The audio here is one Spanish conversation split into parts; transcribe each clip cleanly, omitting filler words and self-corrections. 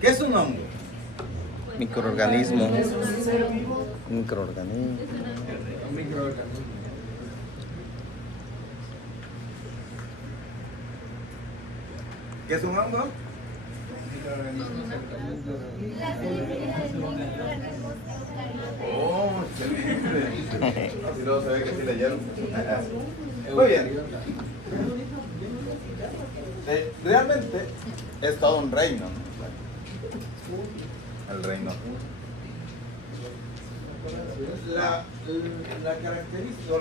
¿Qué es un hongo? Microorganismo. Es un ser vivo. Microorganismo. Un microorganismo. ¿Qué es un hongo? Oh, excelente. Así luego se ve que sí leyeron. Muy bien. Realmente es todo un reino, ¿no? El reino. La característica,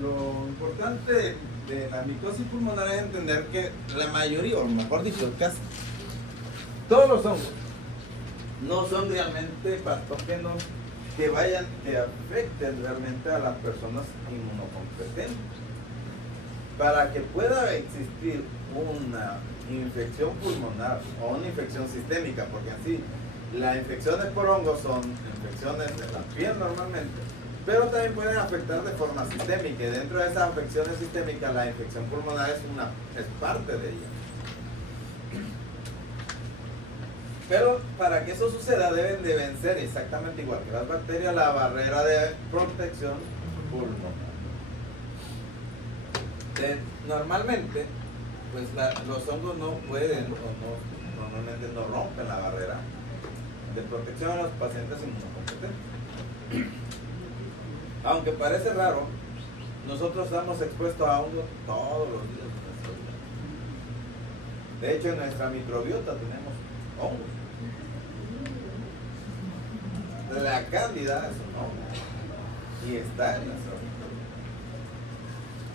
lo importante de la micosis pulmonar es entender que la mayoría, o mejor dicho, casi todos los hongos no son realmente patógenos que afecten realmente a las personas inmunocompetentes. Para que pueda existir una infección pulmonar o una infección sistémica, porque así las infecciones por hongos son infecciones de la piel normalmente, pero también pueden afectar de forma sistémica, y dentro de esas afecciones sistémicas la infección pulmonar es parte de ella. Pero para que eso suceda deben de vencer exactamente igual que las bacterias la barrera de protección pulmonar. Normalmente, pues los hongos no pueden o normalmente no rompen la barrera de protección a los pacientes inmunocompetentes. Aunque parece raro, nosotros estamos expuestos a hongos todos los días de nuestra vida. De hecho, en nuestra microbiota tenemos hongos. La cándida es un hongo y está en nuestra microbiota.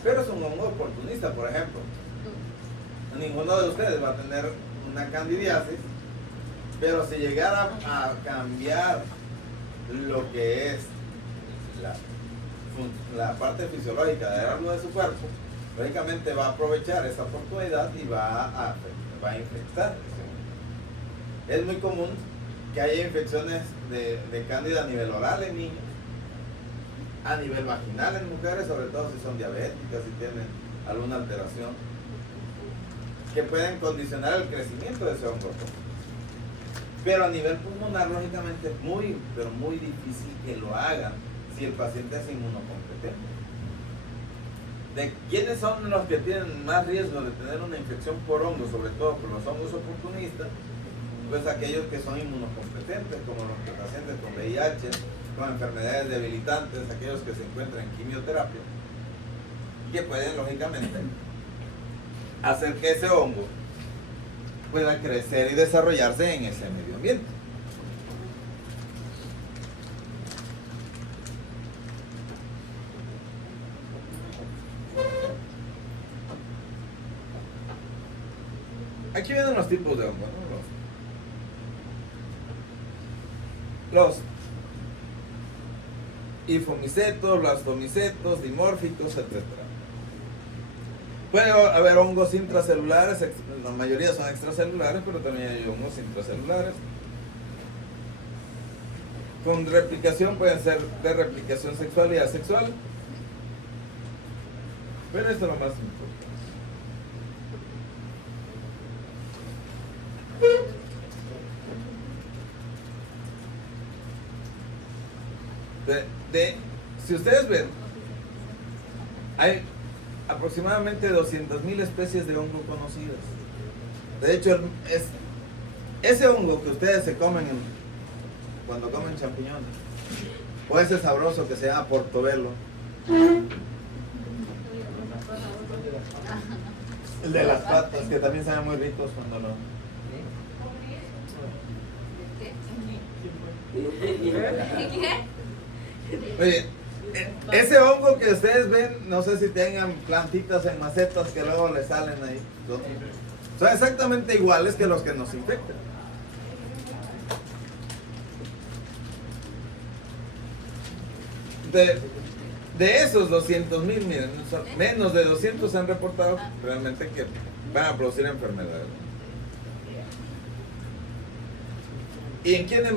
Pero es un hongo oportunista, por ejemplo. Ninguno de ustedes va a tener una candidiasis, pero si llegara a cambiar lo que es la parte fisiológica de algo de su cuerpo, lógicamente va a aprovechar esa oportunidad y va a infectar. Es muy común que haya infecciones de cándida a nivel oral en niños, a nivel vaginal en mujeres, sobre todo si son diabéticas, si tienen alguna alteración, que pueden condicionar el crecimiento de ese hongo. Pero a nivel pulmonar, lógicamente, es muy, pero muy difícil que lo hagan si el paciente es inmunocompetente. ¿De quiénes son los que tienen más riesgo de tener una infección por hongos, sobre todo por los hongos oportunistas? Pues aquellos que son inmunocompetentes, como los pacientes con VIH, con enfermedades debilitantes, aquellos que se encuentran en quimioterapia, que pueden lógicamente hacer que ese hongo pueda crecer y desarrollarse en ese medio ambiente. Aquí vienen los tipos de hongos, ¿no? Los hifomicetos, blastomicetos, dimórficos, etc. Puede haber hongos intracelulares, la mayoría son extracelulares, pero también hay hongos intracelulares. Con replicación pueden ser de replicación sexual y asexual. Pero esto es lo más importante. Si ustedes ven, hay aproximadamente 200.000 especies de hongo conocidas. De hecho, ese hongo que ustedes se comen cuando comen champiñones, o ese sabroso que se llama portobelo, el de las patas, que también saben muy ricos cuando lo... Oye, ese hongo que ustedes ven, no sé si tengan plantitas en macetas que luego le salen ahí, son exactamente iguales que los que nos infectan. De esos 200.000, miren, menos de 200 se han reportado realmente que van a producir enfermedades. ¿Y en quiénes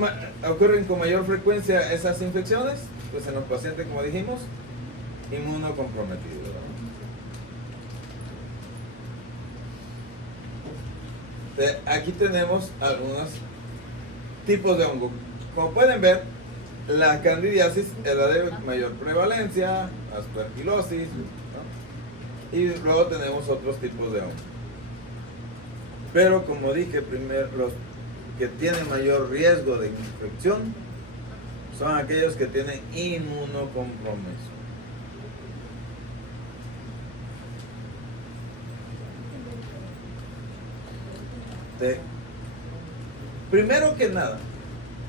ocurren con mayor frecuencia esas infecciones? Pues en los pacientes, como dijimos, inmunocomprometidos. Aquí tenemos algunas tipos de hongo. Como pueden ver, la candidiasis es la de mayor prevalencia, aspergilosis, ¿no? Y luego tenemos otros tipos de hongo. Pero como dije, primero los que tienen mayor riesgo de infección son aquellos que tienen inmunocompromiso. Primero que nada,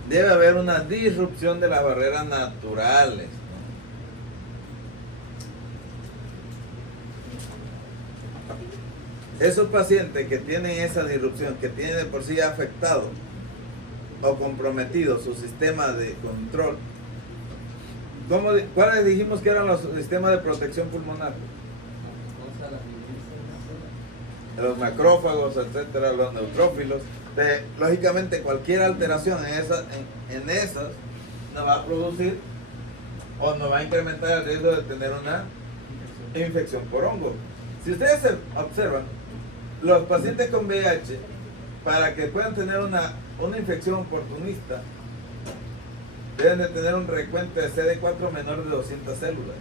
debe haber una disrupción de las barreras naturales, ¿no? Esos pacientes que tienen esa disrupción, que tienen de por sí afectado o comprometido su sistema de control, ¿cuáles dijimos que eran los sistemas de protección pulmonar? Los macrófagos, etcétera, los neutrófilos. Lógicamente cualquier alteración en esas nos va a producir o nos va a incrementar el riesgo de tener una infección por hongo. Si ustedes observan, los pacientes con VIH, para que puedan tener una infección oportunista, deben de tener un recuento de CD4 menor de 200 células.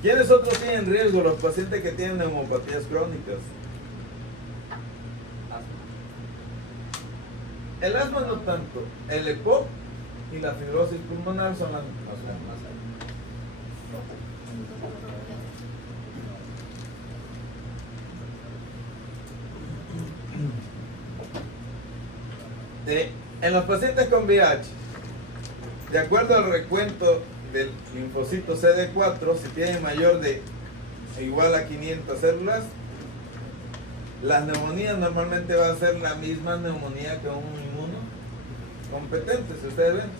¿Quiénes otros tienen riesgo? Los pacientes que tienen neumopatías crónicas. El asma no tanto. El EPOC y la fibrosis pulmonar son las más en los pacientes con VIH, de acuerdo al recuento del linfocito CD4, si tiene mayor de igual a 500 células, las neumonías normalmente va a ser la misma neumonía que un inmuno competente, si ustedes ven,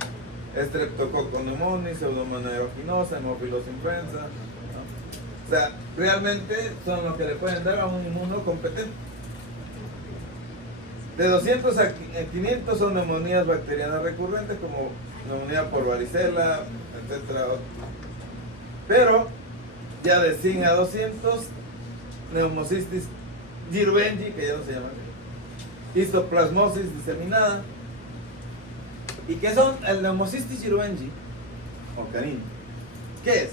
Streptococcus pneumoniae, Pseudomonas aeruginosa, Haemophilus influenza, ¿no? O sea, realmente son los que le pueden dar a un inmuno competente. De 200 a 500 son neumonías bacterianas recurrentes, como neumonía por varicela, etcétera. Pero ya de 100 a 200, neumocistis girubengi, que ya no se llama, histoplasmosis diseminada. ¿Y qué son el neumocistis girubengi? O canino. ¿Qué es?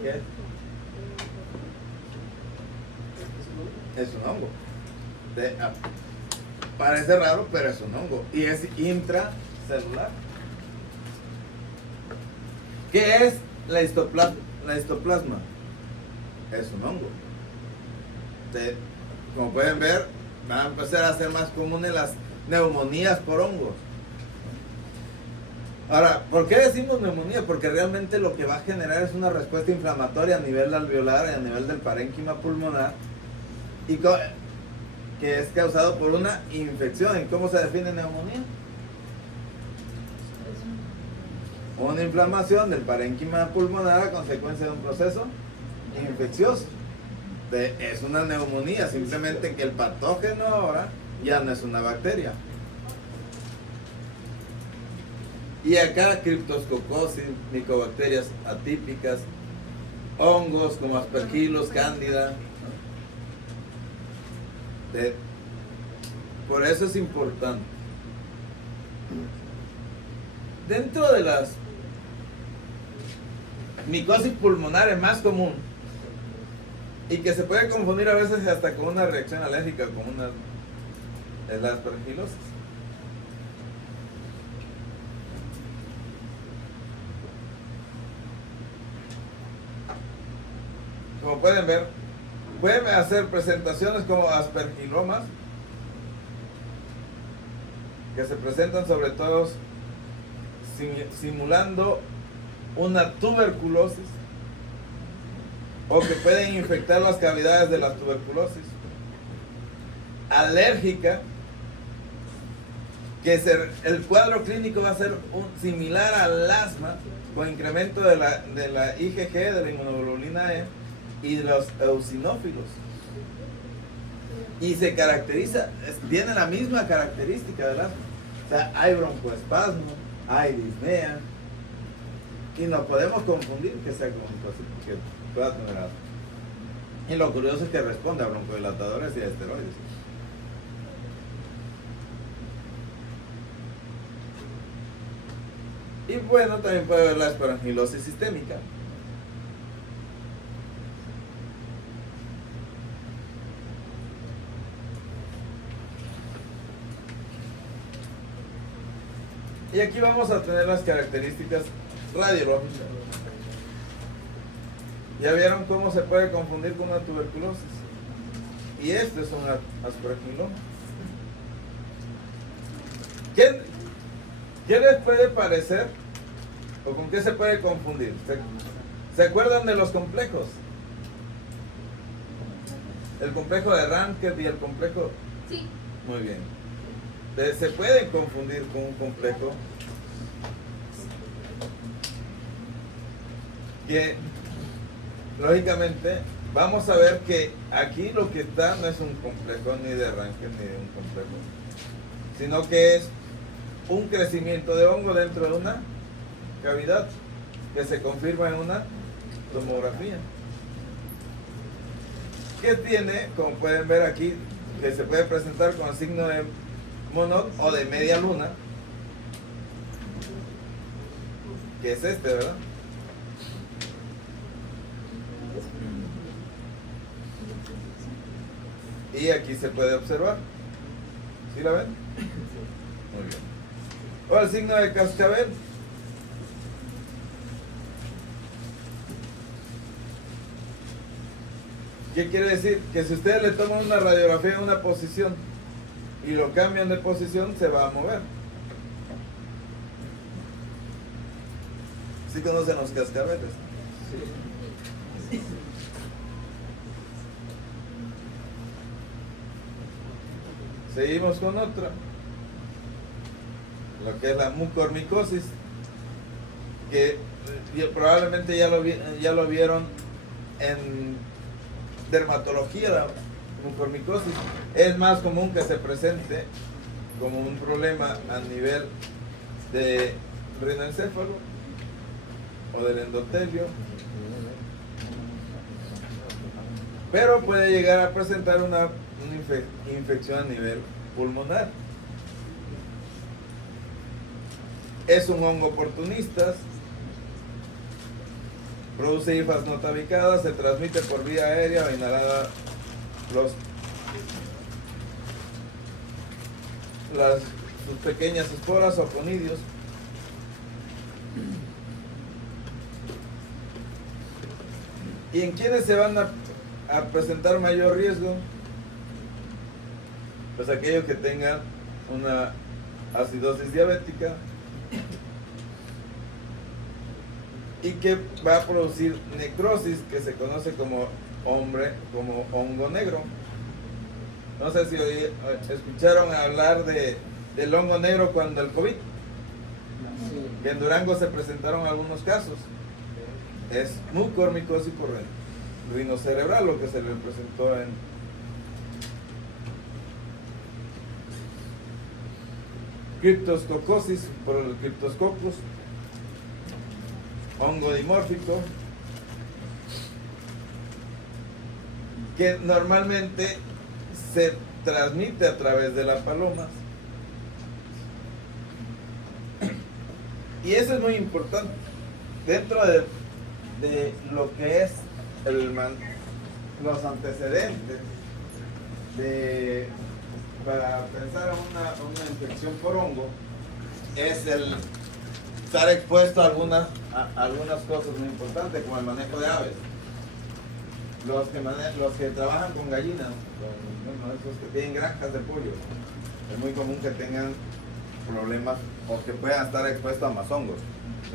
¿Qué es? Es un hongo. Parece raro, pero es un hongo. Y es intracelular. ¿Qué es la histoplasma? Es un hongo. Como pueden ver, van a empezar a ser más comunes las neumonías por hongos. Ahora, ¿por qué decimos neumonía? Porque realmente lo que va a generar es una respuesta inflamatoria a nivel alveolar y a nivel del parénquima pulmonar, y que es causado por una infección. ¿Y cómo se define neumonía? Una inflamación del parénquima pulmonar a consecuencia de un proceso infeccioso. Es una neumonía, simplemente que el patógeno ahora ya no es una bacteria. Y acá criptococosis, micobacterias atípicas, hongos como aspergillus, cándida. Por eso es importante. Dentro de las micosis pulmonares más común, y que se puede confundir a veces hasta con una reacción alérgica, es la aspergilosis. Como pueden ver, pueden hacer presentaciones como aspergilomas, que se presentan sobre todo simulando una tuberculosis, o que pueden infectar las cavidades de la tuberculosis. Alérgica, que el cuadro clínico va a ser similar al asma, con incremento de la IgG, de la inmunoglobulina E, y de los eosinófilos. Y se caracteriza, tiene la misma característica del asma. O sea, hay broncoespasmo, hay disnea, y no podemos confundir que sea como que pueda tener asma. Y lo curioso es que responde a broncodilatadores y a esteroides. Y bueno, también puede haber la esporangilosis sistémica. Y aquí vamos a tener las características radiológicas. Ya vieron cómo se puede confundir con una tuberculosis. Y esto es un aspergiloma. ¿Qué les puede parecer? ¿O con qué se puede confundir? ¿Se acuerdan de los complejos? El complejo de Ranket y el complejo... Sí. Muy bien. Se pueden confundir con un complejo que, lógicamente, vamos a ver que aquí lo que está no es un complejo ni de Ranket ni de un complejo, sino que es un crecimiento de hongo dentro de una cavidad que se confirma en una tomografía. Que tiene, como pueden ver aquí, que se puede presentar con el signo de Monod o de media luna, que es este, ¿verdad? Y aquí se puede observar. ¿Sí la ven? Muy bien. O el signo de cascabel. ¿Qué quiere decir? Que si ustedes le toman una radiografía en una posición y lo cambian de posición, se va a mover. ¿Sí conocen los cascabeles? Sí. Seguimos con otra. Lo que es la mucormicosis, que probablemente ya lo vieron en dermatología. La mucormicosis es más común que se presente como un problema a nivel de rinoencéfalo o del endotelio, pero puede llegar a presentar una infección a nivel pulmonar. Es un hongo oportunista, produce hifas no tabicadas, se transmite por vía aérea o inhalada sus pequeñas esporas o conidios. ¿Y en quiénes se van a presentar mayor riesgo? Pues aquellos que tengan una acidosis diabética y que va a producir necrosis, que se conoce como hongo negro. No sé si escucharon hablar del hongo negro cuando el COVID, que en Durango se presentaron algunos casos. Es mucormicosis por rinocerebral lo que se le presentó en criptococosis por el Cryptococcus, hongo dimórfico, que normalmente se transmite a través de las palomas. Y eso es muy importante dentro de lo que es los antecedentes para pensar en una infección por hongo. Es el estar expuesto a algunas cosas muy importantes, como el manejo de aves. Los que trabajan con gallinas, esos que tienen granjas de pollo, es muy común que tengan problemas o que puedan estar expuestos a más hongos.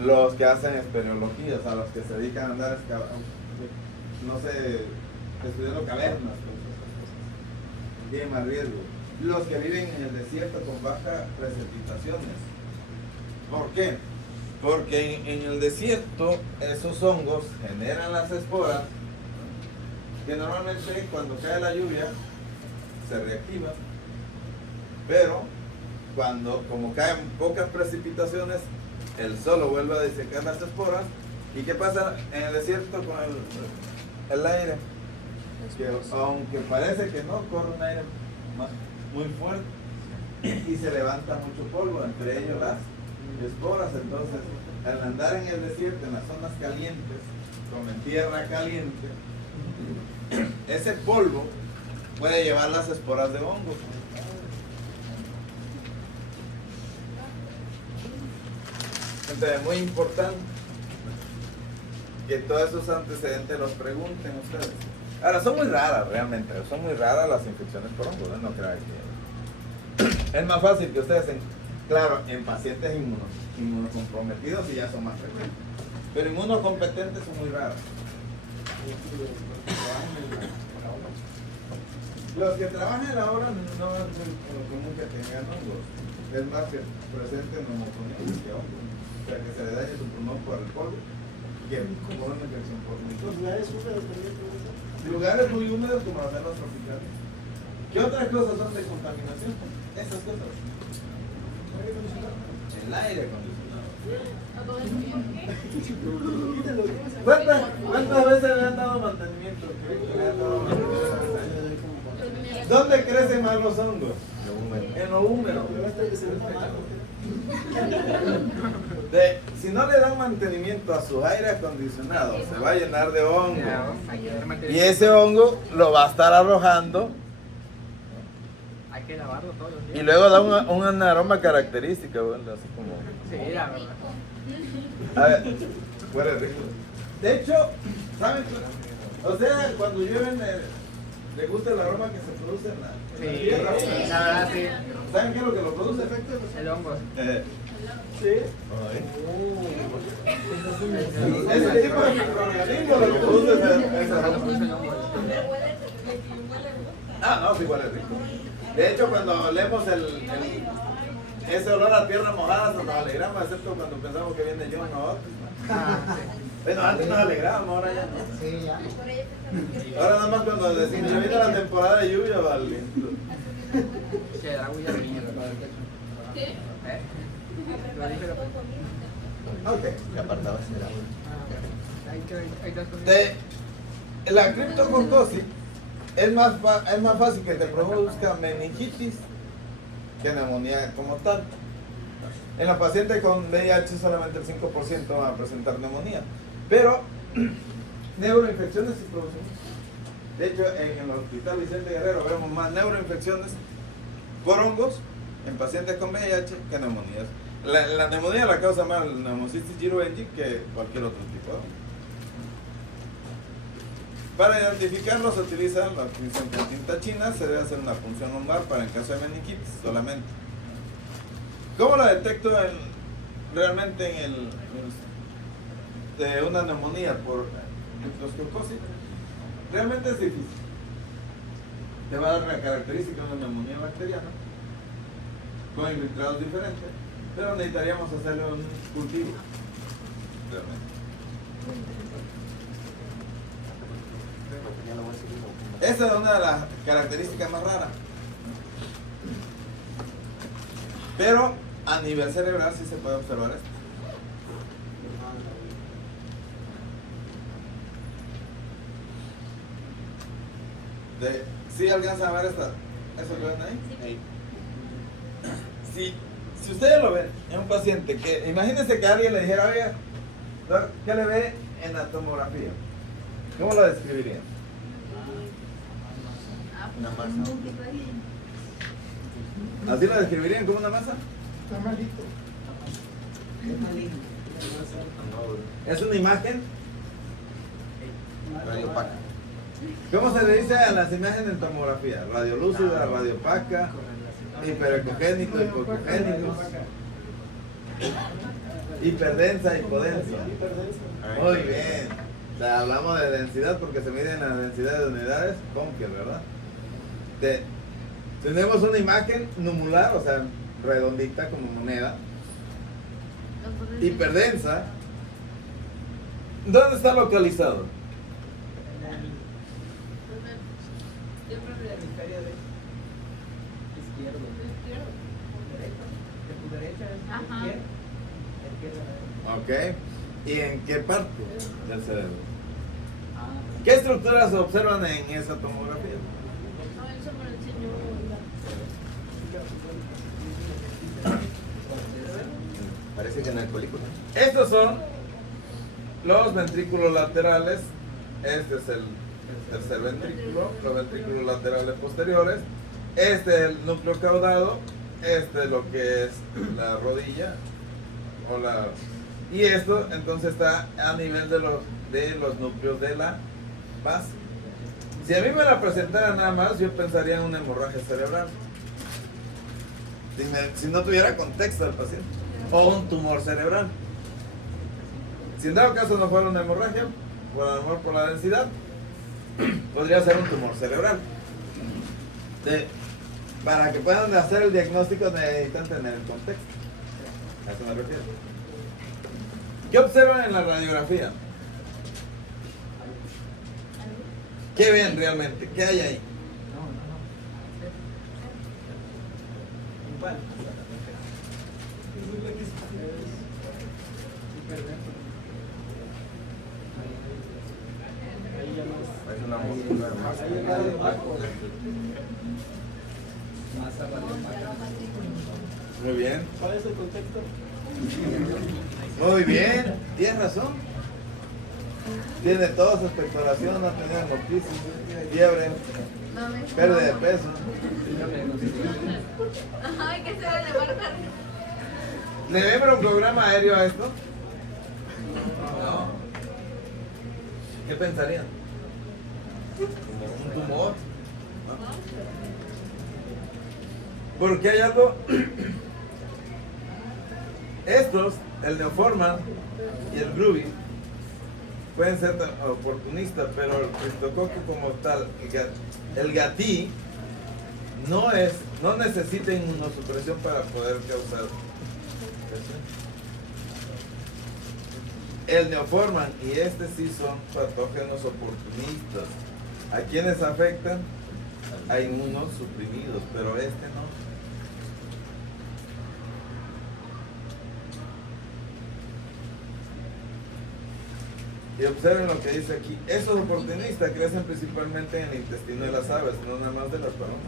Los que hacen espeleologías, a los que se dedican a andar estudiando cavernas, tienen más riesgo. Los que viven en el desierto con bajas precipitaciones. ¿Por qué? Porque en el desierto esos hongos generan las esporas que normalmente cuando cae la lluvia se reactivan, pero como caen pocas precipitaciones, el sol lo vuelve a disecar las esporas. ¿Y qué pasa en el desierto con el aire? que aunque parece que no, corre un aire muy fuerte y se levanta mucho polvo, entre ellos las esporas. Entonces, al andar en el desierto, en las zonas calientes, como en tierra caliente, ese polvo puede llevar las esporas de hongos. Entonces, muy importante que todos esos antecedentes los pregunten ustedes. Ahora, son muy raras realmente, son muy raras las infecciones por hongos, ¿no? No crean que... Es más fácil que ustedes, claro, en pacientes inmunocomprometidos y ya son más frecuentes, pero inmunocompetentes son muy raras. Los que trabajan en la obra no es muy común que tengan hongos, es más que presenten neumonía que hongos, o sea que se le dañe su pulmón por el polvo, que por una infección por hongos. ¿Lugares húmedos también puede ser? Lugares muy húmedos como las selvas tropicales. ¿Qué otras cosas son de contaminación? Esas cosas. El aire acondicionado. ¿Cuántas veces le han dado mantenimiento? ¿Dónde crecen más los hongos? En lo húmedo. Si no le dan mantenimiento a su aire acondicionado, se va a llenar de hongo. Y ese hongo lo va a estar arrojando. Hay que lavarlo todos los días. Y luego da un aroma característico, bueno, así como... Sí, la verdad. A ver, huele rico. De hecho, ¿saben? O sea, cuando llueven, le gusta el aroma que se produce en la Sí, tierra. la verdad sí. ¿Saben qué es lo que lo produce? El hongo. Sí. Ese tipo de microorganismos lo que produce ese aroma. Ah, no, sí huele rico. De hecho, cuando olemos ese olor a tierra mojada, nos alegramos, excepto cuando pensamos que viene John o otro. Bueno, antes nos alegrábamos, ahora ya no. Sí, ya. Ahora nada más cuando decimos, ya viene la temporada de lluvia, vale. Sí, el agua ya viene. ¿Eh? Lo dije, lo- Ok. Que apartaba ese agua. Hay que La criptococosis es más fácil que te produzca meningitis que neumonía como tal. En la paciente con VIH solamente el 5% va a presentar neumonía, pero neuroinfecciones sí producen. De hecho, en el Hospital Vicente Guerrero vemos más neuroinfecciones por hongos en pacientes con VIH que neumonías. La neumonía la causa más el Pneumocystis jirovecii que cualquier otro tipo. Para identificarlo se utiliza la punción con tinta china, se debe hacer una punción lumbar para en caso de meningitis solamente. ¿Cómo lo detecto realmente de una neumonía por criptococosis? Realmente es difícil. Te va a dar la característica de una neumonía bacteriana con infiltrados diferentes, pero necesitaríamos hacerle un cultivo realmente. Esa es una de las características más raras. Pero a nivel cerebral sí se puede observar esto. ¿Sí alcanzan a ver eso que ven ahí? Si ustedes lo ven en un paciente que, imagínense que alguien le dijera, oiga, ¿qué le ve en la tomografía? ¿Cómo lo describirían? Una masa. ¿Así lo describirían como una masa? Está malito. ¿Es una imagen? Radio opaca. ¿Cómo se le dice a las imágenes en tomografía? Radiolúcida, radiopaca, hiperecogénico, hipocogénico, hiperdensa, hipodensa. Muy bien. O sea, hablamos de densidad porque se miden la densidad de unidades Conker, ¿verdad? Tenemos una imagen numular, o sea, redondita como moneda, hiperdensa. ¿Dónde está localizado? Ok. ¿Y en qué parte del cerebro? ¿Qué estructuras se observan en esa tomografía? No, eso me lo enseñó. Parece que en el folículo. Estos son los ventrículos laterales. Este es el tercer ventrículo, los ventrículos laterales posteriores. Este es el núcleo caudado. Este es lo que es la rodilla. Y esto entonces está a nivel de los núcleos de la base. Si a mí me la presentara nada más, yo pensaría en una hemorragia cerebral. Si no tuviera contexto del paciente. O un tumor cerebral. Si en dado caso no fuera una hemorragia, por a lo mejor por la densidad, podría ser un tumor cerebral. Para que puedan hacer el diagnóstico necesitan tener el contexto. A eso me refiero. ¿Qué observan en la radiografía? ¿Qué ven realmente? ¿Qué hay ahí? Parece una muscula. Muy bien. ¿Cuál es el contexto? Muy bien. Tienes razón. Tiene toda su expectoración, no ha tenido noticias, fiebre, pérdida de peso. Ay, que se va a levantar. ¿Le ven un programa aéreo a esto? No. ¿Qué pensarían? Un tumor. ¿No? Porque hay algo. Estos, el Neoforman y el Groovy, pueden ser oportunistas, pero el criptococo como tal, el gatí, no necesita inmunosupresión para poder causar. El Neoforman y este sí son patógenos oportunistas. ¿A quienes afectan? A inmunosuprimidos, pero este no. Y observen lo que dice aquí. Esos oportunistas crecen principalmente en el intestino de las aves, no nada más de las palomas.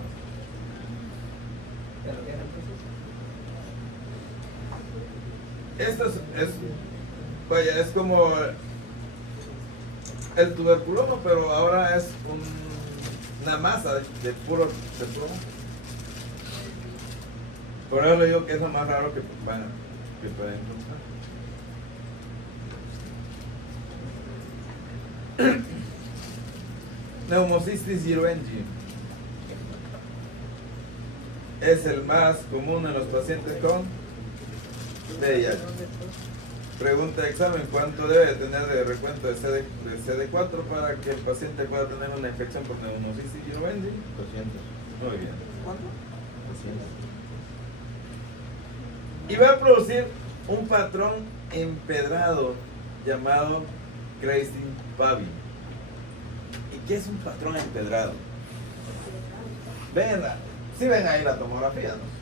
Esto es como el tuberculomo, pero ahora es una masa de puro plomo. Por eso le digo que es lo más raro que pueden encontrar. Pneumocystis jirovecii es el más común en los pacientes con VIH. Pregunta de examen: ¿cuánto debe tener de recuento de CD4 para que el paciente pueda tener una infección por Pneumocystis jirovecii? 200. Muy bien. ¿Cuánto? 200. Y va a producir un patrón empedrado llamado Kraisin Pavy. ¿Y qué es un patrón empedrado? Sí ven ahí la tomografía, ¿no?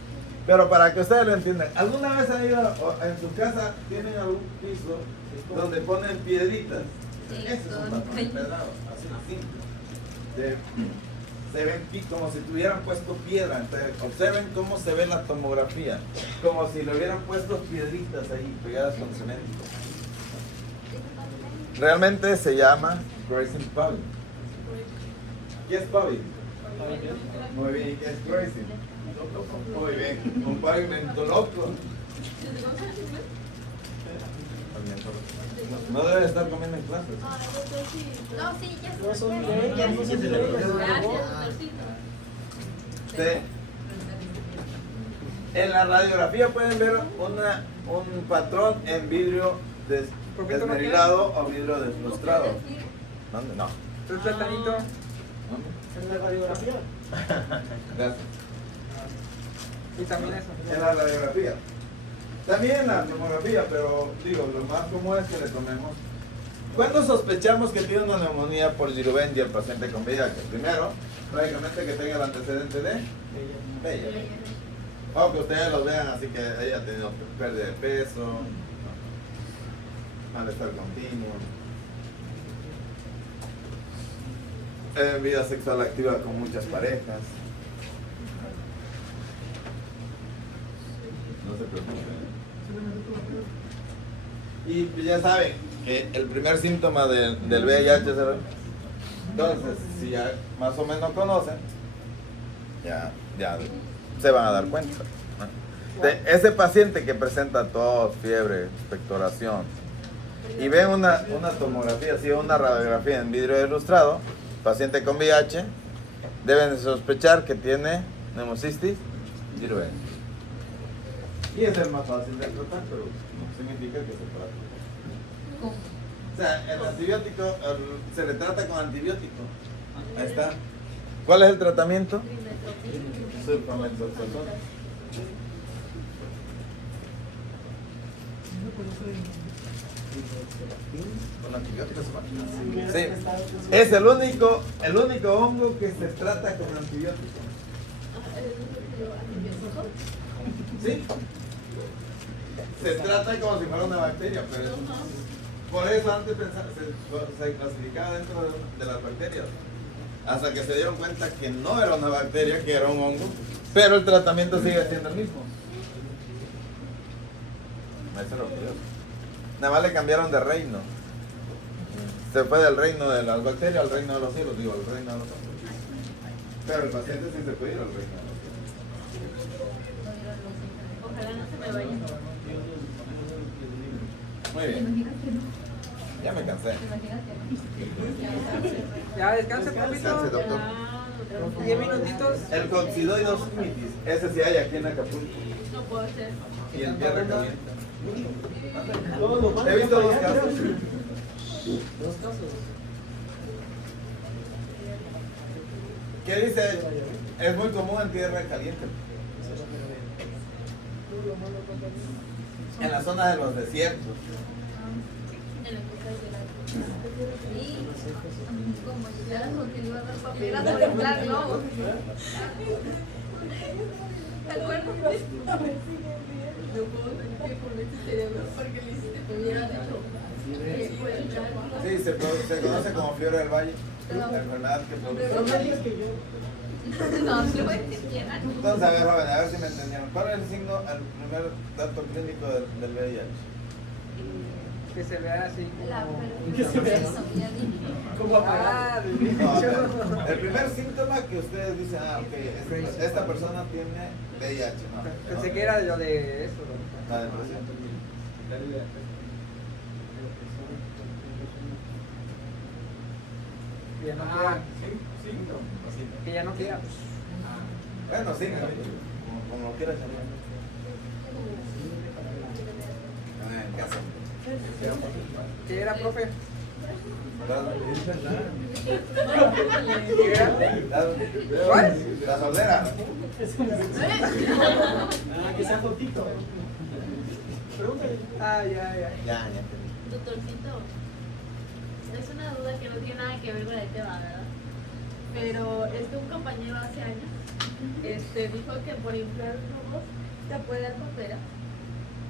Pero para que ustedes lo entiendan, ¿alguna vez han ido en su casa, tienen algún piso donde ponen piedritas? Sí, Ese es un patrón empedrado, así de simple. Se ven como si tuvieran puesto piedra. Entonces, observen cómo se ve la tomografía, como si le hubieran puesto piedritas ahí pegadas con cemento. Realmente se llama Kraisin Pavy. ¿Qué es Pavy? Muy bien, ¿y qué es Kraisin? Muy bien, un pavimento loco. No debe estar comiendo en clases. No, sí, ya No son se de ellas, no son de ellas. Gracias, doctorcito. Sí. En la radiografía pueden ver un patrón en vidrio desmerilado o vidrio deslustrado. ¿Dónde? No. ¿Tu platanito? En la radiografía. Gracias. Y también eso. En la radiografía. También en la tomografía, pero digo, lo más común es que le tomemos. ¿Cuándo sospechamos que tiene una neumonía por Girovendi el paciente con VIH? Primero, prácticamente que tenga el antecedente de VIH. O que ustedes lo vean así que ella ha tenido pérdida de peso, malestar continuo. vida sexual activa con muchas parejas. No se preocupen. Y pues ya saben que el primer síntoma del VIH es el... Entonces, si ya más o menos conocen, ya se van a dar cuenta, ¿no? De ese paciente que presenta tos, fiebre, expectoración y ven una tomografía, así, una radiografía en vidrio ilustrado, paciente con VIH, deben sospechar que tiene neumocistis virulensis. Y es el más fácil de tratar, pero no significa que se trate. O sea, el antibiótico se le trata con antibiótico. Ahí está. ¿Cuál es el tratamiento? Sulfamethoxazole. Con antibióticos se va. Sí. Es el único hongo que se trata con antibiótico. ¿Sí? Se trata como si fuera una bacteria, pero por eso antes se clasificaba dentro de las bacterias. Hasta que se dieron cuenta que no era una bacteria, que era un hongo, pero el tratamiento sigue siendo el mismo. Eso es lo curioso. Nada más le cambiaron de reino. Se fue del reino de las bacterias al reino de los cielos, digo, al reino de los hongos. Pero el paciente sí se puede ir al reino de los cielos. Ojalá no se me vaya. Muy bien. Ya me cansé. Ya, descanse, papito. Descanse, doctor. 10 minutitos. El coccidoides mitis, ese sí hay aquí en Acapulco. No puedo hacer. Y en tierra caliente. No, He visto dos casos. Dos casos. ¿Qué dice? Es muy común en tierra caliente. En la zona de los desiertos. En el costal de la... Y como ya que le iba a dar paperas por inflar globos. ¿Te acuerdas? No puedo decir que por este cerebro porque le hiciste te hubiera dicho. Sí, se conoce como fiebre del valle. La enfermedad que No me produce. digas que yo. No, si lo voy a decir quiera. Entonces, a ver, joven, a ver si me entendieron. ¿Cuál es el signo, el primer dato clínico del VIH? Que se vea así La como... ¿Qué se ve? ¿Cómo Ah, apagar? No, a ver, el primer síntoma que ustedes dicen, ok, esta persona tiene VIH, ¿no? Pensé que era lo de eso, ¿no? La depresión. Que ya no quiera. Que ya no quiera. Bueno, sí, como lo quieras llamar. En casa. Que era, profe. ¿Cuál? La soldera. Ah, que sea fotito. Pregúntale. Ah, ya. Ya entendí. Doctorcito, es una duda que no tiene nada que ver con el tema, ¿verdad? Pero un compañero hace años dijo que por inflar globos te puede dar papera.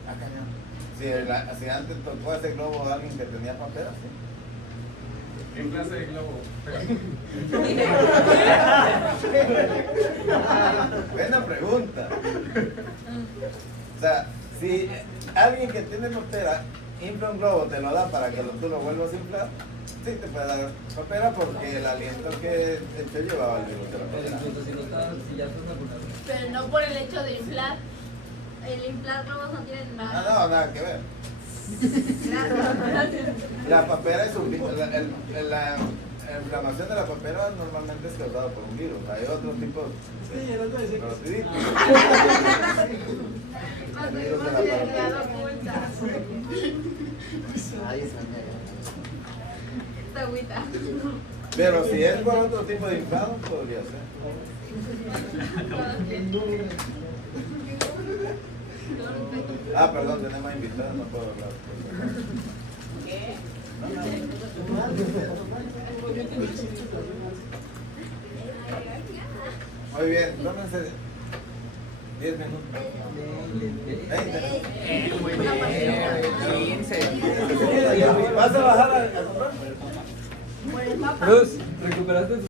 Ah, cañón. Si antes tocó ese globo a alguien que tenía papera, sí. ¿Qué clase de globo? Buena pregunta. O sea, si alguien que tiene papera infla un globo, te lo da para que tú lo vuelvas a inflar, sí te puede dar papera porque el aliento que te llevaba el virus de la papera. Pero no por el hecho de inflar. El inflar globos no tiene Ah, nada. no, nada que ver. Gracias. La papera es la inflamación de la papera normalmente es causada por un virus. Hay otros tipos Sí, el otro decía de que protiditis. Cuando vimos el grado oculta. Ahí está. Esta agüita. Pero si es por otro tipo de inflado, podría ser. Ah, perdón, tenemos invitados, no puedo hablar. ¿Qué? Muy bien, tómense 10 minutos. 20. Muy bien. 15. ¿Vas a bajar a comprar? Por el mapa. Cruz, ¿recuperaste